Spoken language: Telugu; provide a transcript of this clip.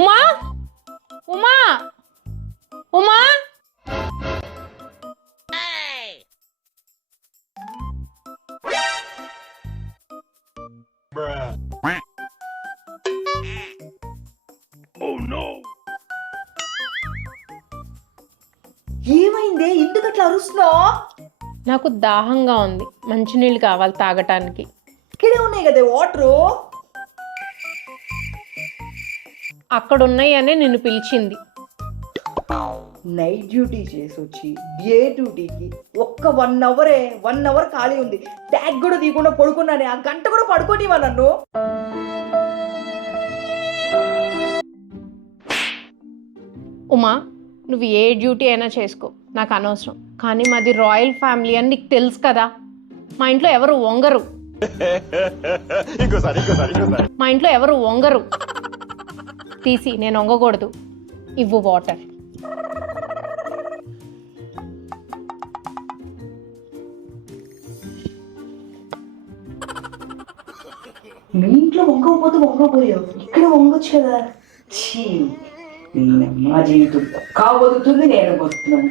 ఉమా ఉమా ఉమా ఏమైందే ఎందుకు అట్లా అరుస్తున్నావు? నాకు దాహంగా ఉంది, మంచినీళ్ళు కావాలి తాగటానికి. ఇక్కడే ఉన్నాయి కదా వాటరు. అక్కడ ఉన్నాయని నిన్ను పిలిచింది. నైట్ డ్యూటీ చేసి వచ్చి డే డ్యూటీకి ఒక్క 1 అవర్ ఖాళీ ఉంది. ట్యాగ్ కూడా తీయకుండా పడుకున్నానే, ఆ గంట కూడా పడుకోనివా నన్ను? ఉమా, నువ్వు ఏ డ్యూటీ అయినా చేసుకో, నాకు అనవసరం. కానీ మాది రాయల్ ఫ్యామిలీ అని నీకు తెలుసు కదా. మా ఇంట్లో ఎవరు వంగరు. మా ఇంట్లో ఎవరు వంగరు. తీసి నేను వంగకూడదు. ఇవ్వు వాటర్. మీ ఇంట్లో వంగపోయావు, ఇక్కడ వంగొచ్చు కదా. ఛీ, మా జీవితం కాబోతుంది, నేను బతుకుతున్నాను.